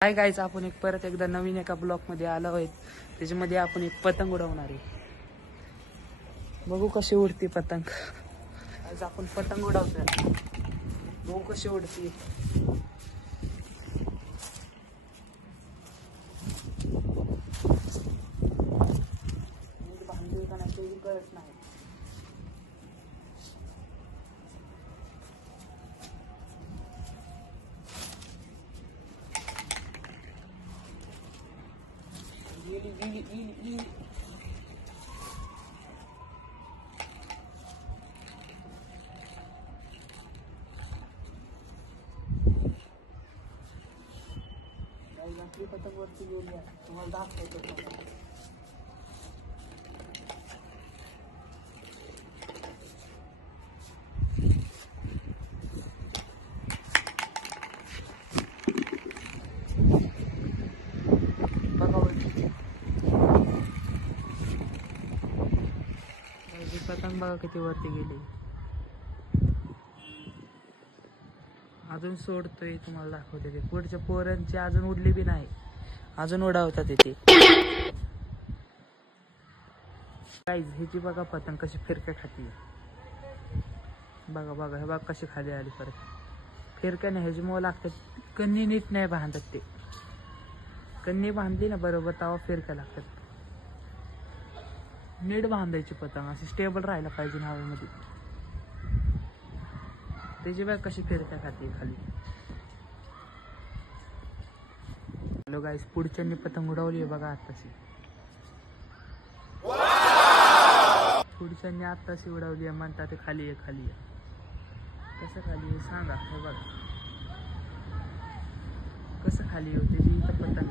काय गायचं आपण परत एकदा नवीन एका ब्लॉक मध्ये आलो आहेत. त्याच्यामध्ये आपण एक पतंग उडवणार आहे. बघू कशी उडती पतंग. आज आपण पतंग उडवतोय. बघू कशी उडती. बांधली का नाही तेही कळत नाही. गेली गेली गेली गेली. आपली पतंग वरती गेली आहे. तुम्हाला दाखवतो. बघा पतंग बघा किती वरती गेली. अजून सोडतोय तुम्हाला दाखवते. ते पुढच्या पोरांची अजून उडली बी नाही. अजून उडावतात इथे. गाईज ह्याची बघा पतंग कशी फिरक्या खाती. बघा बघा हे बघा कशी खाली आली परत. फिरक्या नाही ह्याची मोह लागतात. कन्नी नीट नाही बांधत ते. कन्नी बांधली ना बरोबर तवा फिरक्या लागतात. नीट बांधायची पतंग अशी स्टेबल राहायला पाहिजे हवेमध्ये. त्याची बघ कशी फिरक्या खाते खाली. हॅलो गाईस, पुढच्यांनी पतंग उडवली आहे बघा आत्ताशी. पुढच्यांनी आत्ताशी उडवली आहे. म्हणतात ते खाली आहे खाली आहे. कसं खाली आहे सांगा. हे बघा कसं खाली होते ती इथं पतंग.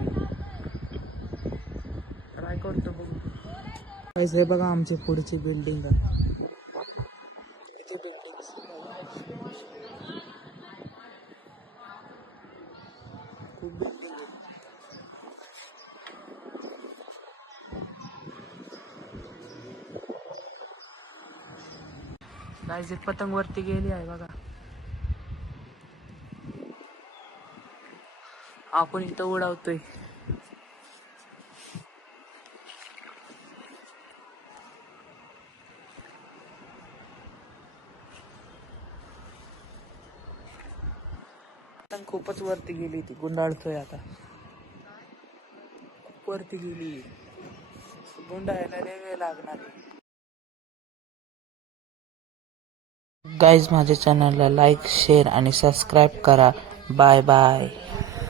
ट्राय करतो बघू. गाईस हे बघा आमची पुढची बिल्डिंग आहे. किती बिल्डिंग खूप बिल्डिंग आहे. गाईस एक पतंग वरती गेली आहे बघा. आपण इथं उडवतोय. पतंग खूपच वरती गेली. ती गुंडाळतोय आता. वरती गेली. गुंडाळायला लय वेळ लागणार आहे. गाईज माझ्या चॅनलला लाईक शेअर आणि सबस्क्राईब करा. Bye bye.